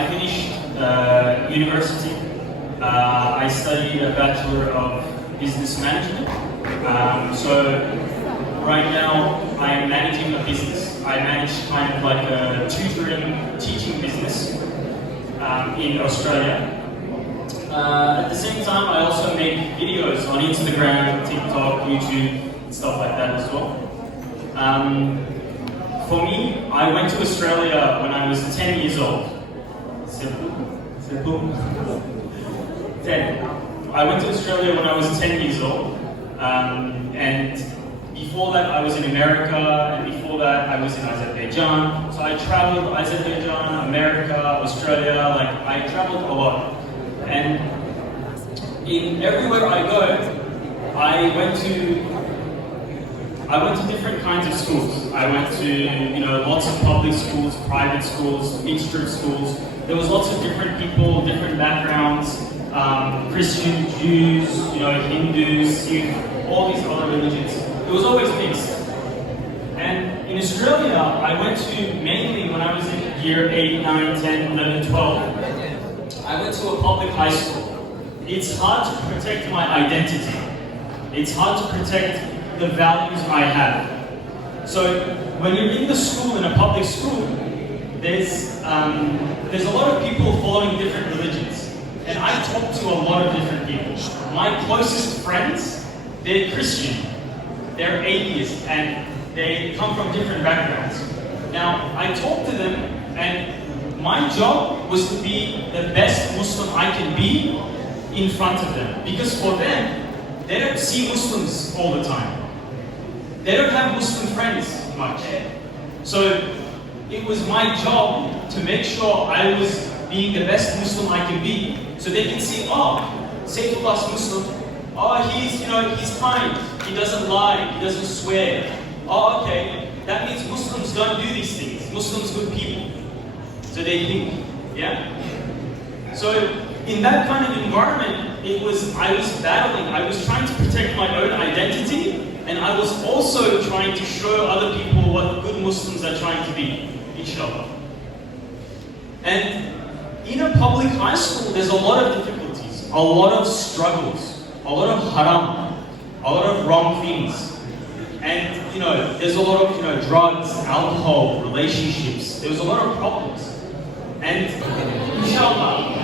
I finished university. I studied a Bachelor of Business Management. So right now I am managing a business. I manage kind of like a tutoring, teaching business in Australia. At the same time, I also make videos on Instagram, TikTok, YouTube, and stuff like that as well. For me, I went to Australia when I was 10 years old. Simple. 10. I went to Australia when I was 10 years old. And before that, I was in America, and before that, I was in Azerbaijan. So I traveled Azerbaijan, America, Australia, like I traveled a lot. And in everywhere I go, I went to different kinds of schools. I went to, lots of public schools, private schools, mixture schools. There was lots of different people, different backgrounds, Christian, Jews, Hindus, Sikh, all these other religions. It was always mixed. And in Australia, I went to mainly when I was in year 8, 9, 10, 11, 12. I went to a public high school. It's hard to protect my identity. It's hard to protect the values I have. So when you're in the school, in a public school, there's a lot of people following different religions. And I talk to a lot of different people. My closest friends, they're Christian, they're atheists, and they come from different backgrounds. Now, I talk to them, and my job was to be the best Muslim I can be in front of them. Because for them, they don't see Muslims all the time. They don't have Muslim friends much. So it was my job to make sure I was being the best Muslim I can be, so they can see, Sayyidullah Muslim, he's kind, he doesn't lie, he doesn't swear. Okay, that means Muslims don't do these things. Muslims good people. So they think, yeah? So in that kind of environment, I was battling, I was trying to protect my own identity, and I was also trying to show other people what good Muslims are trying to be, inshallah. And in a public high school, there's a lot of difficulties, a lot of struggles, a lot of haram, a lot of wrong things. And, there's a lot of, drugs, alcohol, relationships. There was a lot of problems. And, inshallah,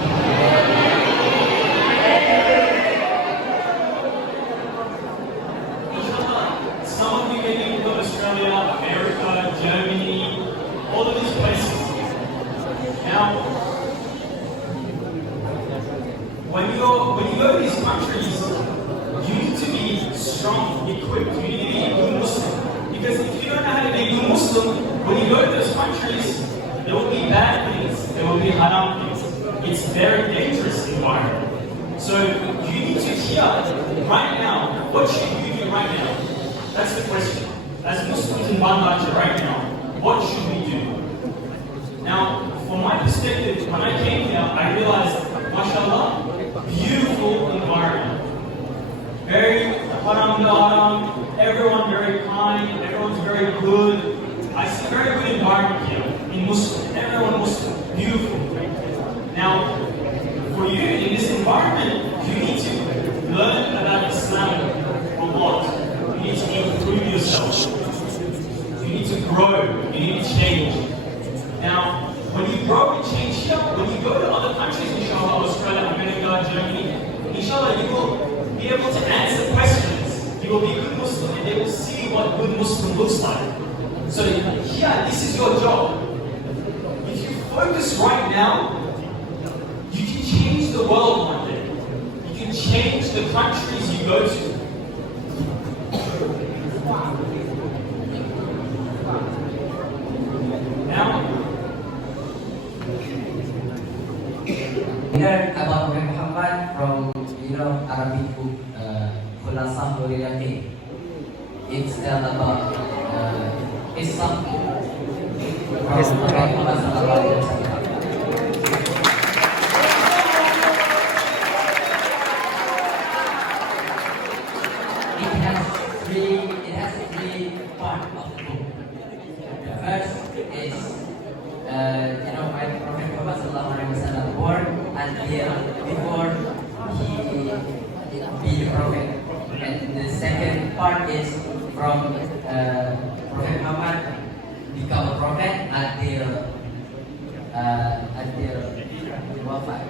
some of you maybe go to Australia, America, Germany, all of these places. Now, when you go to these countries, you need to be strong, equipped. You need to be a good Muslim. Because if you don't know how to be a good Muslim, when you go to those countries, there will be bad things, there will be haram things. It's a very dangerous environment. So you need to hear right now, what should you do right now? That's the question. As Muslims in Banda Aceh right now, what should we do? Now, from my perspective, when I came here, I realized, mashallah, beautiful environment. Very haram, everyone very kind, everyone's very good. I see a very good environment here in Muslim, everyone Muslim, beautiful. Now, for you in this environment, you need to learn about Islam a lot. You need to improve yourself. You need to grow, you need to change. Now, when you grow and change here, when you go to other countries, inshallah, Australia, America, Germany, inshallah, you will be able to answer questions. You will be a good Muslim, and they will see what good Muslim looks like. So here, this is your job. If you focus right now, you can change the world one day. You can change the countries you go to. Now, we heard about Prophet Muhammad from Arabic book Khulasah Nuriyatin. It's about Islam from Prophet Muhammad sallallahu alaihi wasallam. It has three parts of the book. The first is, by Prophet Muhammad sallallahu alaihi until before he be the prophet. And the second part is from Prophet Muhammad become a prophet until wafat.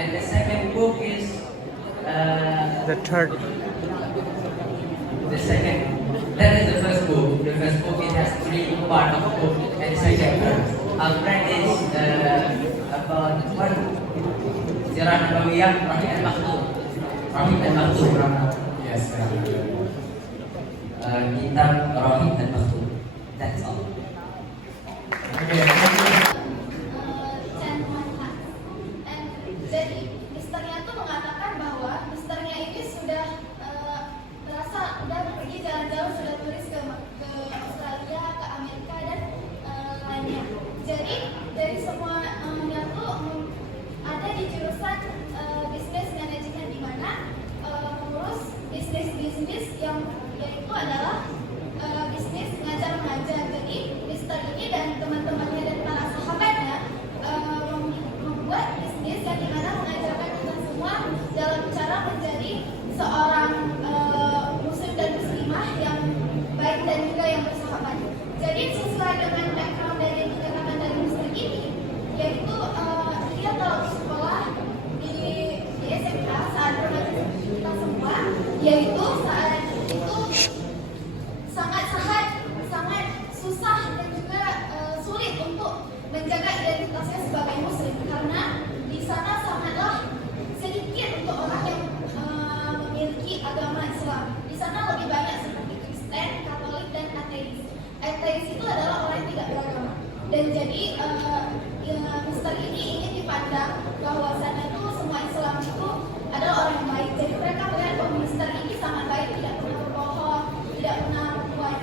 And the second book is The third. the second. That is the first book. The first book it has 3 parts of the book, and the second book Al-Quran is about what? Sirah Nabawiyah, Rahim dan Maktum. Rahim dan Maktum. Yes. Kitab Rahim dan Maktum. That's all. Jadi misternya itu mengatakan bahwa misternya ini sudah terasa udah pergi jalan-jalan, sudah turis ke Australia, ke Amerika dan lainnya. Jadi dari semua yang tuh ada di jurusan bisnis manajemen, di mana mengurus bisnis yang yaitu adalah bisnis ngajar mengajar. Jadi mister ini dan teman-temannya dan para sahabatnya membuat bisnis yang dimana mengajarkan kita semua dalam cara menjadi seorang muslim dan muslimah yang baik dan juga yang bersahabat. Jadi sesuai dengan background dari kedatangan dari mister ini, yaitu dia telah bersekolah di SMK saat remaja kita semua, yaitu saat itu sangat susah dan juga sulit untuk menjaga identitasnya sebagai muslim, karena di sana sangatlah sedikit untuk orang yang memiliki agama Islam. Di sana lebih banyak seperti Kristen, Katolik, dan ateis. Ateis itu adalah orang yang tidak beragama. Dan jadi mister ini ingin dipandang bahwasannya itu semua Islam itu adalah orang yang baik. Jadi mereka melihat bahwa mister ini sangat baik, tidak pernah berbohong, tidak pernah membuat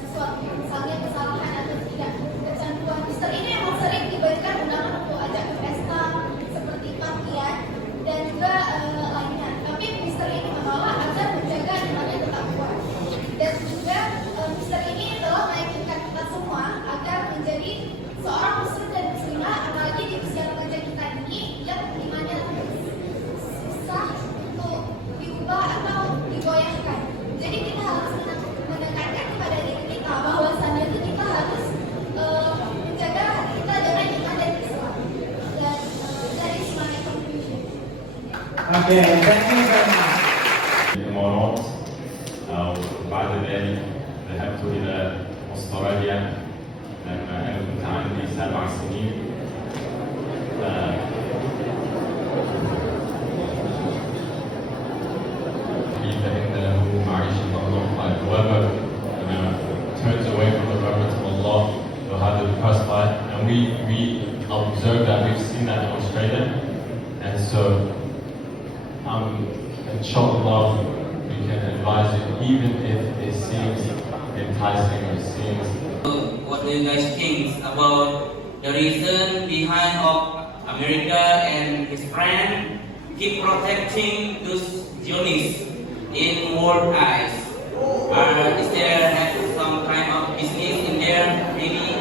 sesuatu misalnya kesalahan atau tidak kecanduan. Mister ini memang sering diberikan undangan untuk ajak ke pesta seperti partian dan juga lainnya. Tapi mister ini menolak agar menjaga imannya tetap kuat. Dan juga mister ini telah meyakinkan kita semua agar menjadi seorang muslim dan muslimah, apalagi di usia remaja kita ini yang imannya susah untuk diubah atau digoyahkan. Jadi kita harus menekankan kepada diri kita bahwasannya itu kita harus menjaga hati kita dengan iman dan Islam. Dan that is my conclusion. Okay, thank you very much. الإمارات وبعد ذلك ذهبت إلى أستراليا لما أنا كنت عندي 7 سنين. فإن له معيشة ضنكا. However, turns away from the reverence of Allah, will have a depressed life, and we observe that. We've seen that in Australia, and so inshallah, we can advise you even if it seems enticing or seems. What do you guys think about the reason behind of America and his friend keep protecting those Zionists in world eyes? Is there some kind of business in there? Maybe,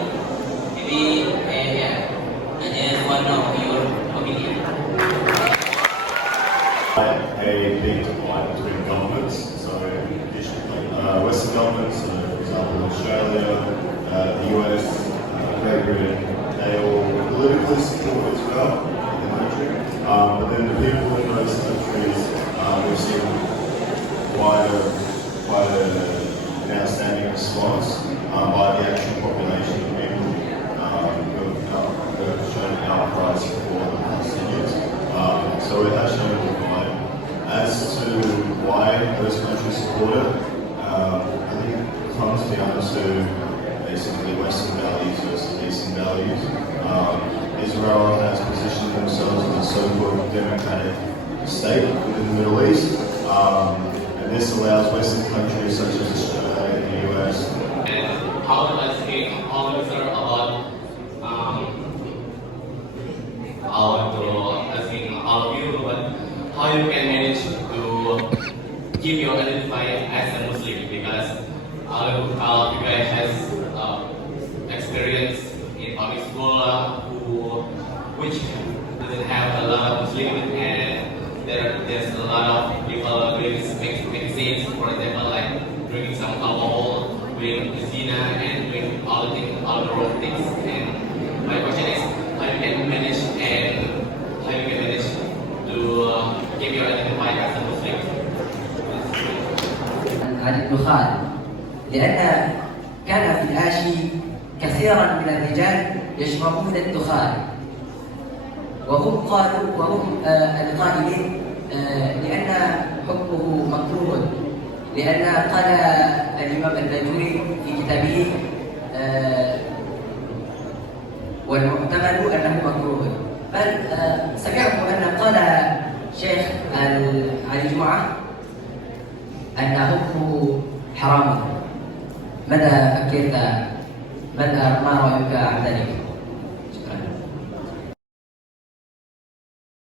yeah. That is one of your opinion. A big divide between governments. So, Western governments, so for example, Australia, the US, Great Britain, they all politically support Israel in the country. But then the people in those countries, we've seen quite an outstanding response by the actual population of people who have shown outcries for the Palestinians. So it has shown a divide. As to why those countries support it, I think it comes down to basically Western values versus Eastern values. Israel has positioned themselves as a so-called democratic state within the Middle East, and this allows Western countries such as Australia and the US. And how does it answer about I want to ask all of you, but how you can manage to keep your identify as a Muslim, because all of you guys has experience in public school which doesn't have a lot of Muslim, and there's a lot of people doing make sins, for example, like drinking some alcohol, doing zina, and doing all the wrong things. And my question is, how you can manage to keep your identify as a Muslim? عن الدخان، لأن كان في الآشي كثيرا من الرجال يشربون الدخان، وهم القائلين لأن حكمه مكروه، لأن قال الإمام البيجوري في كتابه والمعتمد أنه مكروه. بل سمعت أن قال شيخ علي جمعة أن حكمه حرام. ماذا فكرت؟ ما رأيك عن ذلك؟